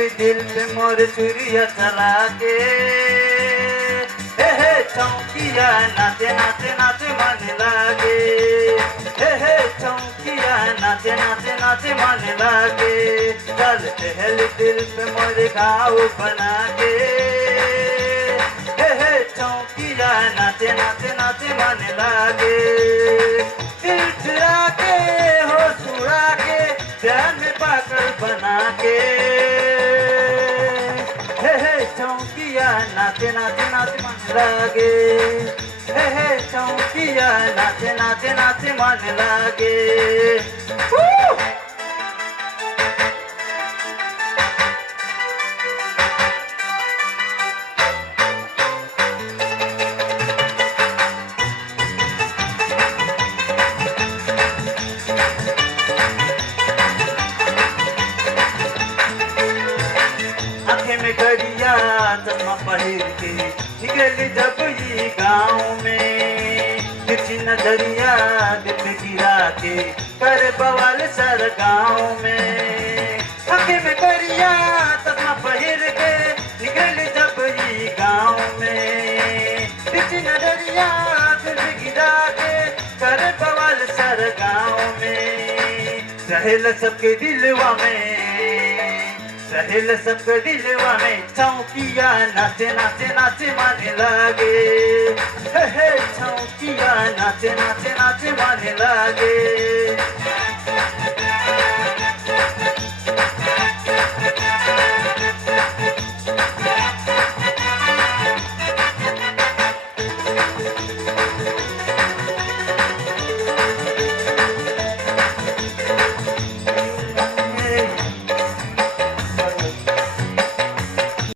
चहली दिल पे मोर चुरिया चला के हे चौकिया नाचे नाचे नाचे मन लागे हे चौकिया नाचे नाचे नाचे मन लागे चल चहली दिल पे मोर घाव बना के हे चौकिया नाचे नाचे नाचे मन लागे दिल चुरा के हो सुरा के प्यार में पागल बना के हे चौकिया नाचे नाचे नाचे मन लागे हे चौकिया नाचे नाचे नाचे मन लागे में गरिया चश्मा पहिर के निकली जब ये गाँव में तिरछी नजरिया दिल गिरा के कर बवाल सर गाँव में आँखें में गरिया चश्मा पहिर के निकली जब ये गाँव में तिरछी नजरिया दिल गिरा के कर बवाल सर गाँव में सहेल सबके दिलवा में सहेल सबके दिलवा में चौकिया नाचे नाचे नाचे माने लागे हे चौकिया नाचे नाचे नाचे माने लागे